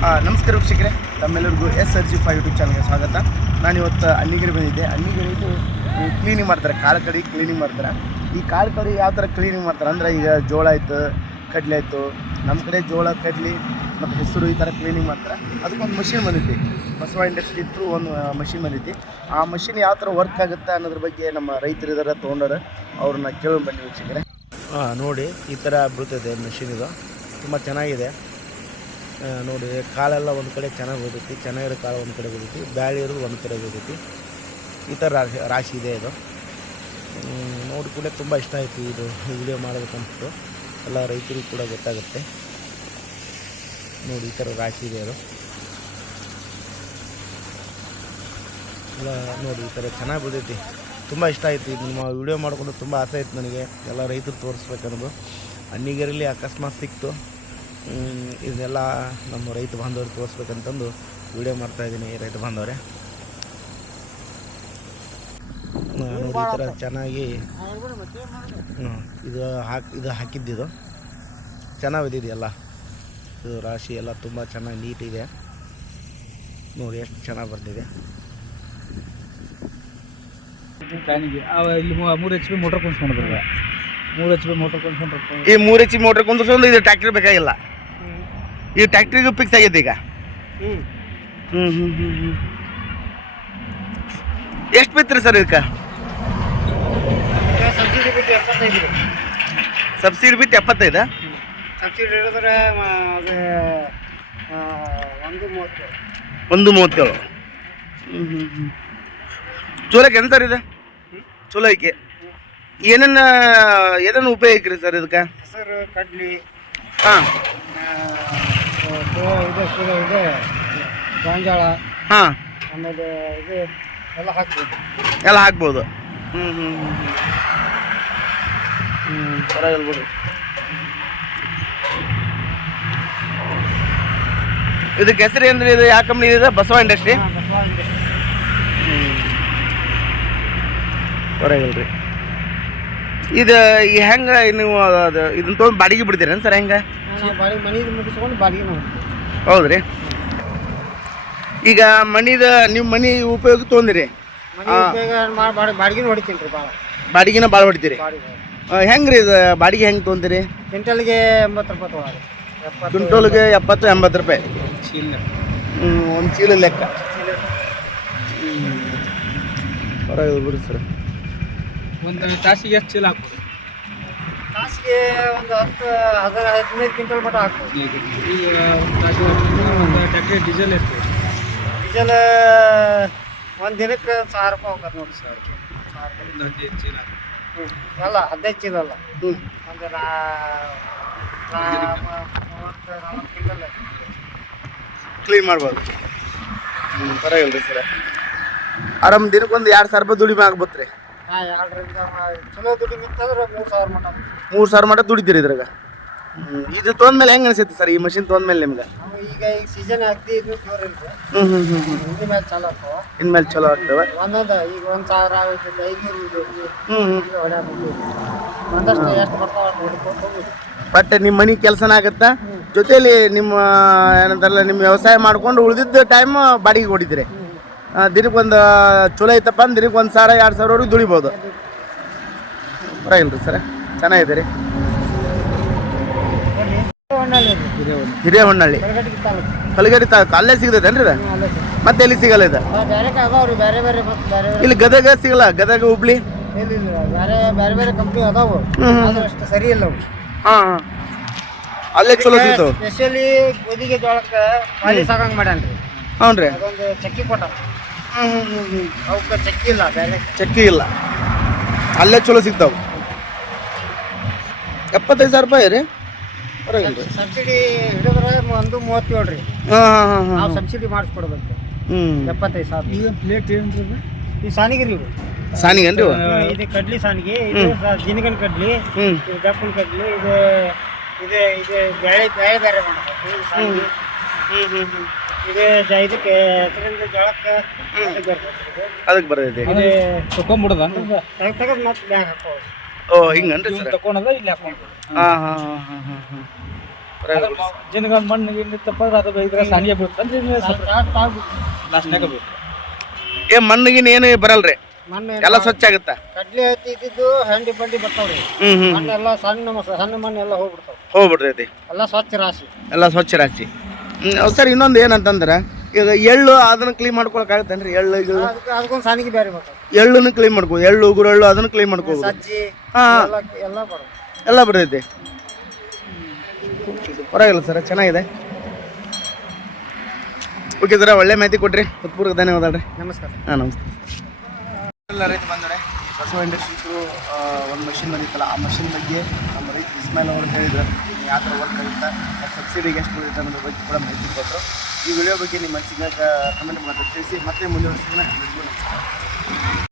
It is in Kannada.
ನಮಸ್ಕಾರ ವೀಕ್ಷಕರೇ. ತಮ್ಮೆಲ್ಲರಿಗೂ S R G five YouTube ಚಾನಲ್ಗೆ ಸ್ವಾಗತ. ನಾನು ಇವತ್ತು ಅಲ್ಲಿಗೆರೆ ಬಂದಿದ್ದೆ. ಅಲ್ಲಿಗೆರೆದು ಕ್ಲೀನಿಂಗ್ ಮಾಡ್ತಾರೆ ಕಾಳು ಕಡಿ ಕ್ಲೀನಿಂಗ್ ಮಾಡ್ತಾರೆ. ಈ ಕಾಳು ಕಡಿ ಯಾವ ಥರ ಕ್ಲೀನಿಂಗ್ ಮಾಡ್ತಾರೆ ಅಂದರೆ ಈಗ ಜೋಳ ಆಯಿತು, ಕಡಲೆ ಆಯಿತು, ನಮ್ಮ ಕಡೆ ಜೋಳ, ಕಡ್ಲಿ ಮತ್ತು ಹೆಸರು ಈ ಥರ ಕ್ಲೀನಿಂಗ್ ಮಾಡ್ತಾರೆ. ಅದಕ್ಕೊಂದು ಮಷಿನ್ ಬಂದೈತಿ ಬಸವ ಇಂಡಸ್ಟ್ರಿ ಇತ್ತು ಒಂದು ಮಷಿನ್ ಬಂದೈತಿ ಆ ಮಷಿನ್ ಯಾವ ಥರ ವರ್ಕ್ ಆಗುತ್ತೆ ಅನ್ನೋದ್ರ ಬಗ್ಗೆ ನಮ್ಮ ರೈತರು ಇದಾರೆ ತೊಗೊಂಡಾರೆ ಅವ್ರನ್ನ ಕೇಳಿ ಬನ್ನಿ ವೀಕ್ಷಕರೇ. ಹಾಂ ನೋಡಿ, ಈ ಥರ ಬೀಳ್ತದೆ ಮಷಿನ್ ಇದು. ತುಂಬ ಚೆನ್ನಾಗಿದೆ. ನೋಡಿ, ಕಾಳೆಲ್ಲ ಒಂದು ಕಡೆ ಚೆನ್ನಾಗಿ ಬೀಳ್ತೈತಿ ಚೆನ್ನಾಗಿರೋ ಕಾಳು ಒಂದು ಕಡೆ ಬೀಳ್ತೈತಿ ಬ್ಯಾಳಿ ಇರೋದು ಒಂದು ಕಡೆ ಬೀಳ್ತೈತಿ ಈ ಥರ ರಾಶಿ ರಾಶಿ ಇದೆ ಇದು. ನೋಡಿ ಕೂಡ ತುಂಬ ಇಷ್ಟ ಆಯಿತು ಇದು ವಿಡಿಯೋ ಮಾಡಬೇಕಂತ ಎಲ್ಲ ರೈತರಿಗೂ ಕೂಡ ಗೊತ್ತಾಗುತ್ತೆ. ನೋಡಿ, ಈ ಥರ ರಾಶಿ ಇದೆ ಅದು ಎಲ್ಲ ನೋಡಿ, ಈ ಥರ ಚೆನ್ನಾಗಿ ಬೀಳ್ತೈತಿ ತುಂಬ ಇಷ್ಟ ಆಯಿತು ಇದು. ನಿಮ್ಮ ವಿಡಿಯೋ ಮಾಡಿಕೊಂಡು ತುಂಬ ಆಸೆ ಆಯ್ತು ನನಗೆ. ಎಲ್ಲ ರೈತರು ತೋರಿಸ್ಬೇಕನ್ನೋದು ಅನ್ನಿಗರಲ್ಲಿ ಅಕಸ್ಮಾತ್ ಸಿಕ್ತು. ಹ್ಮ್, ಇದನ್ನೆಲ್ಲ ನಮ್ಮ ರೈತ ಬಾಂಧವ್ರಿಗೆ ತೋರಿಸ್ಬೇಕಂತಂದು ವಿಡಿಯೋ ಮಾಡ್ತಾಯಿದ್ದೀನಿ ರೈತ ಬಾಂಧವರೇ. ನೋಡಿ ಈ ಥರ ಚೆನ್ನಾಗಿ ಇದು ಹಾಕಿ ಇದು ಹಾಕಿದ್ದಿದು. ಚೆನ್ನಾಗಿ ಬಿದ್ದಿದೆಯಲ್ಲ? ಇದು ರಾಶಿ ಎಲ್ಲ ತುಂಬ ಚೆನ್ನಾಗಿ ನೀಟಿದೆ ನೋಡಿ ಎಷ್ಟು ಚೆನ್ನಾಗಿ ಬರ್ತಿದೆ ಇಲ್ಲಿ ಮೂರು ಎಚ್ ಪಿ ಮೋಟರ್ ಕುಣಿಸ್ಕೊಂಡಿದ್ರು ಮೂರು ಎಚ್ ಪಿ ಮೋಟರ್ ಕುಣಿಸ್ಕೊಂಡ್ರಪ್ಪ ಈ ಮೂರು ಎಚ್ ಮೋಟ್ರ್ ಕುಂದ್ರಸೊಂದು ಇದು ಟ್ಯಾಕ್ಟ್ರಿ ಬೇಕಾಗಿಲ್ಲ. ಈ ಟ್ಯಾಕ್ಟ್ರಿಗೂ ಫಿಕ್ಸ್ ಆಗಿದೆ ಈಗ. ಹ್ಞೂ ಹ್ಞೂ ಹ್ಞೂ ಹ್ಞೂ ಹ್ಞೂ ಎಷ್ಟು ಬಿತ್ರಿ ಸರ್ ಇದಕ್ಕೆ? ಸಬ್ಸಿಡಿ ಬಿಟ್ಟು ಎಪ್ಪತ್ತೈದು. ಸಬ್ಸಿಡಿ ಬಿತ್ತು ಎಪ್ಪತ್ತೈದು? ಸಬ್ಸಿಡಿ ಹಿಡಿದ್ರೆ ಅದು ಒಂದು ಮೂವತ್ತು ಒಂದು ಮೂವತ್ತೇಳು. ಹ್ಞೂ ಹ್ಞೂ ಹ್ಞೂ ಚಲೋ ಐತೆ ಸರ್ ಇದು? ಚಲೋ ಐಕೆ ಏನೇನು ಏನೇನು ಉಪಯೋಗ ರೀ ಸರ್ ಇದಕ್ಕೆ? ಹೆಸರು ಕಡ್ಲಿ. ಹಾಂ. ಇದು ಸುರ ಇದೆ ಗಾಂಜಾಳ. ಹಾಂ. ಆಮೇಲೆ ಇದು ಎಲ್ಲ ಹಾಕ್ಬೋದು. ಎಲ್ಲ ಹಾಕ್ಬೋದು. ಹ್ಞೂ ಹ್ಞೂ ಹ್ಞೂ ಪರವಾಗಿಲ್ಲ ಬಿಡ್ರಿ ಇದಕ್ಕೆ ಹೆಸರು ಏನ್ರಿ ಇದು? ಯಾವ ಕಂಪ್ನಿ ಇದೆ? ಬಸವ ಇಂಡಸ್ಟ್ರಿ ಪರವಾಗಿಲ್ಲ ರೀ. ಇದು ಹೆಂಗ ನೀವು ಅದು ಇದನ್ನ ತೊಗೊಂಡು ಬಾಡಿಗೆ ಬಿಡ್ತೀರೇನು ಸರ್ ಹೆಂಗೆ? ನಾವು ಬಾಡಿಗೆ ಮನೆದು ಮುಗಿಸ್ಕೊಂಡು ಬಾಡಿಗೆ ಮಾಡ್ತೀವಿ ಹೌದ್ರಿ. ಈಗ ಮನಿದ ನೀವು ಮನಿ ಉಪಯೋಗ ಬಾಡಿಗೆ ಹೊಡಿತೀನಿ ರೀ ಭಾಳ ಬಾಡಿಗೆನ ಭಾಳ ಹೊಡಿತೀರಿ? ಹೆಂಗ್ರಿ ಹೆಂಗೆ ರೀ ಇದು ಬಾಡಿಗೆ ಹೆಂಗೆ ತೊಗೊಂತೀರಿ ಕ್ವಿಂಟಲ್ಗೆ ಎಂಬತ್ತು ರೂಪಾಯಿ ಕ್ವಿಂಟೋಲ್ಗೆ ಎಪ್ಪತ್ತು ಎಂಬತ್ತು ರೂಪಾಯಿ? ಚೀಲ. ಒಂದು ಚೀಲ ಲೆಕ್ಕ. ಪರವಾಗಿಲ್ಲ ಬಿಡಿ ಸರ್. ಒಂದು ತಾಸಿಗೆ ಎಷ್ಟು ಚೀಲ ಹಾಕ್ಬೋದು? ತಾಸಿಗೆ ಒಂದು ಹತ್ತು ಹದಿನ ಹದಿನೈದು ಕ್ವಿಂಟಲ್ ಮಟ್ಟ ಹಾಕ್ಬೋದು. ಈಗ ಒಂದು ತಾಸಿಗೆ ಒಂದು ಟ್ಯಾಕ್ಟ್ರಿ ಡೀಸೆಲ್ ಎಷ್ಟು? ಡೀಸೆಲ್ ಒಂದು ದಿನಕ್ಕೆ ಸಾವಿರ ರೂಪಾಯಿ ಹೋಗ್ತದೆ ನೋಡಿ ಸರ್. ಸಾವಿರ ರೂಪಾಯಿ. ಒಂದು ಹದಿನೈದು ಚೀಲ ಹ್ಞೂ ಅಲ್ಲ ಹದಿನೈದು ಚೀಲ ಅಲ್ಲ. ಹ್ಞೂ ಒಂದು ನಾ ಮೂವತ್ತು ನಲ್ವತ್ತು ಕ್ವಿಂಟಲ್ ಕ್ಲೀನ್ ಮಾಡ್ಬೋದು. ಹ್ಞೂ ಪರವಾಗಿಲ್ಲ ರೀ ಸರ್. ಆರಾಮ್ ದಿನಕ್ಕೊಂದು ಎರಡು ಸಾವಿರ ರೂಪಾಯಿ ದುಡಿಮೆ ಆಗ್ಬೋದು ರೀ ಚಲೋ ದುಡ್ಡು ಮಿತ್ತಂದ್ರೆ ಮೂರು ಸಾವಿರ ಮಟ್ಟ ಮೂರು ಸಾವಿರ ಮಟ್ಟ ದುಡಿತೀರಿ ಇದ್ರಾಗ? ಇದು ತೊಗೊಂಡ್ಮೇಲೆ ಹೆಂಗೆ ಅನ್ಸೈತಿ ಸರ್ ಈ ಮಷಿನ್ ತೊಂದ್ಮೇಲೆ ನಿಮ್ಗೆ? ಈಗ ಈಗ ಸೀಸನ್ ಆಗ್ತಿ ಇದು ಜೋರ್ ಇರುತ್ತೆ. ಹ್ಞೂ ಹ್ಞೂ ಚಾಲು ಆಗ್ತಾವ. ಇನ್ಮೇಲೆ ಚಲೋ ಆಗ್ತವೆ. ಒಂದೊಂದು ಈಗ ಒಂದು ಸಾವಿರ ಆಗುತ್ತೆ ಐನೂರು ಹ್ಞೂ ಒಂದಷ್ಟು ಎಷ್ಟು ಬರ್ತಾವ ಅಷ್ಟು ಹೊಡ್ಕೊಂಡು ಹೋಗುದು ಬಟ್ ನಿಮ್ಮ ಮನೆ ಕೆಲಸನ ಆಗುತ್ತಾ? ಜೊತೆಯಲ್ಲಿ ನಿಮ್ಮ ಏನಂತಾರಲ್ಲ ನಿಮ್ಮ ವ್ಯವಸಾಯ ಮಾಡ್ಕೊಂಡು ಉಳಿದಿದ್ದ ಟೈಮ್ ಬಾಡಿಗೆ ಹೊಡಿತೀರಿ ದಿನಕ್ಕೆ ಒಂದು ಚಲೋ ಐತಪ್ಪ ಅಂದ್ರೆ ದಿನಕ್ಕೆ ಒಂದು ಸಾವಿರ ಎರಡು ಸಾವಿರವರೆಗೆ ದುಡಿಬೋದು. ಪರವಾಗಿಲ್ಲ ರೀ ಸರ್. ಚೆನ್ನಾಗಿದೆ ರೀ ಹಿರಿಯ ಹಿರೇಹೊನ್ನಳ್ಳಿ ಕಲಗೇರಿ ತಾಲೂಕು. ಅಲ್ಲೇ ಸಿಗ್ತೈತೇನ್ರಿ ಇದು? ಮತ್ತೆ ಎಲ್ಲಿ ಸಿಗಲ್ಲ ಇದು? ಇಲ್ಲಿ ಗದಗ ಸಿಗಲ್ಲ? ಗದಗ ಹುಬ್ಳಿ? ಬೇರೆ ಬೇರೆ ಕಂಪ್ನಿ ಅದಾವು. ಅಷ್ಟು ಸರಿ ಇಲ್ಲ ಹಾಂ ಹಾಂ. ಅಲ್ಲೇ ಚಲೋ ಸಿಗ್ತಾವೆ? ಸ್ಪೆಷಲಿ ಗೋಧಿಗೆ ಜೋಳಕ್ಕೆ ಸಾಕಂಗ್ ಮಾಡ್ಯಾನ್ರಿ. ಹ್ಞೂ ರೀ ಅದೊಂದು ಚಕ್ಕಿ ಕೊಟ್ಟ ಅವಕ್ಕೆ ಚಕ್ಕಿ ಇಲ್ಲ ಬೇರೆ. ಚಕ್ಕಿ ಇಲ್ಲ. ಅಲ್ಲೇ ಚಲೋ ಸಿಗ್ತಾವೆ. ಎಪ್ಪತ್ತೈದು ಸಾವಿರ ರೂಪಾಯಿ ರೀ? ಸಬ್ಸಿಡಿ ಹಿಡಿದ್ರೆ ಒಂದು ಮೂವತ್ತೇಳು ರೀ. ಹಾಂ ಹಾಂ ಹಾಂ ನಾವು ಸಬ್ಸಿಡಿ ಮಾಡಿಸ್ಕೊಡ್ಬೇಕು. ಹ್ಞೂ ಎಪ್ಪತ್ತೈದು ಸಾವಿರ. ಈಗ ಪ್ಲೇಟ್ ಏನು ಈ ಸಾನಿಗಿರಿ ಸಾನಿಗೇನ್ರಿ? ಇದು ಕಡ್ಲಿ ಸಾನಿಗೆ ಇದು ಜಿನಗನ್ ಕಡ್ಲಿ ಹ್ಞೂ ಇದು ದಪ್ಪನ ಕಡ್ಲಿ ಇದು ಇದು ಇದು ಬೇಳೆ ಬೇಳೆ ಬೇರೆ ಮಾಡಬೇಕು. ಹ್ಞೂ ಹ್ಞೂ ಹ್ಞೂ ಇದು ಜ- ಇದಕ್ಕೆ ಹೆಸರಿಂದ ಜೋಳಕ್ಕೆ ಅದಕ್ಕೆ ಬರ್ತೈತೆ ಇದು. ಅದಕ್ಕೆ ಬರ್ತೈತಿ ಇದು ತೆಗೆದು ಮತ್ತೆ ಬ್ಯಾಗ್ ಹಾಕೋದು. ಓ ಹಿಂಗನ್ರಿ ಸರ್? ತಗೊಂಡದ ಇಲ್ಲಿ ಹಾಕೊಂಡು ಹಾಂ ಹಾಂ ಹಾಂ ಹಾಂ ಮಣ್ಣು ಗಿಣ್ಣಿತ್ತಪ್ಪ ಅದು ಇದ್ರ ಸಾನಿಗೆ ಅಂದ್ರೆ ಲಾಸ್ಟ್ನಾಗ ಬೀಳುತ್ತೆ ಏ ಮಣ್ಣಿಗಿನ ಏನು ಬರಲ್ರಿ? ಮಣ್ಣು ಎಲ್ಲ ಸ್ವಚ್ಛ ಆಗುತ್ತಾ? ಕಡ್ಲಿ ಹತ್ತಿ ಇದ್ದಿದ್ದು ಹಂಡಿ ಬಂಡಿ ಬರ್ತಾವ್ರಿ. ಹ್ಞೂ ಮಣ್ಣು ಎಲ್ಲ ಸಣ್ಣ ಮ- ಸಣ್ಣ ಮಣ್ಣು ಎಲ್ಲ ಹೋಗ್ಬಿಡ್ತಾವ. ಹೋಗ್ಬಿಡ್ತೈತಿ. ಎಲ್ಲ ಸ್ವಚ್ಛ ರಾಶಿ. ಎಲ್ಲ ಸ್ವಚ್ಛ ರಾಶಿ. ಸರ್ ಇನ್ನೊಂದು ಏನಂತಂದ್ರೆ ಈಗ ಎಳ್ಳು ಅದನ್ನ ಕ್ಲೀನ್ ಮಾಡ್ಕೊಳಕ್ ಆಗತ್ತೇನ್ರಿ ಎಳ್ಳು ಗಿಳ್ಳು? ಅದಕ್ಕೆ ಅದಕ್ಕೊಂದು ಸಾನಿಗೆ ಬೇರೆ ಕ್ಲೀನ್ ಮಾಡ್ಕೋ ಎಳ್ಳು ಗುರಳ್ಳು ಅದನ್ನು ಕ್ಲೀನ್ ಮಾಡ್ಕೋಬೋದು. ಸಜ್ಜಿ ಹಾ. ಎಲ್ಲ ಎಲ್ಲ ಬರೋದು ಎಲ್ಲ ಬರ್ತೈತಿ. ಪರವಾಗಿಲ್ಲ ಸರ್ ಚೆನ್ನಾಗಿದೆ. ಓಕೆ ಸರ್ ಒಳ್ಳೆ ಮಾಹಿತಿ ಕೊಡ್ರಿ ಹತ್ಪೂರ್ವಕ ಧನ್ಯವಾದ ರೀ. ನಮಸ್ಕಾರ. ಹಾಂ ನಮಸ್ಕಾರ ಎಲ್ಲ ರೈತ ಬಂದರೆ ಬಸವ ಇಂಡಸ್ಟ್ರೀಸು ಒಂದು ಮಷಿನ್ ಬಂದಿತ್ತಲ್ಲ ಆ ಮಷಿನ್ ಬಗ್ಗೆ ನಮ್ಮ ರೈತ ಇಸ್ಮಾಯಿಲ್ ಅವರು ಹೇಳಿದ್ರು. ಯಾವ ಥರ ವರ್ಕ್ ಆಗುತ್ತೆ ಸಬ್ಸಿಡಿಗೆ ಎಷ್ಟು ಬೀಳುತ್ತೆ ಅನ್ನೋದ್ರ ಬಗ್ಗೆ ಕೂಡ ಮಾಹಿತಿ ಕೊಟ್ಟರು ಈ ವಿಡಿಯೋ ಬಗ್ಗೆ ನಿಮ್ಮ ಮನಸ್ಸಿಗೆ ಕಮೆಂಟ್ ಮಾಡೋದು ತಿಳಿಸಿ ಮತ್ತೆ ಮುಂದುವರಿಸಿದ್ರೆ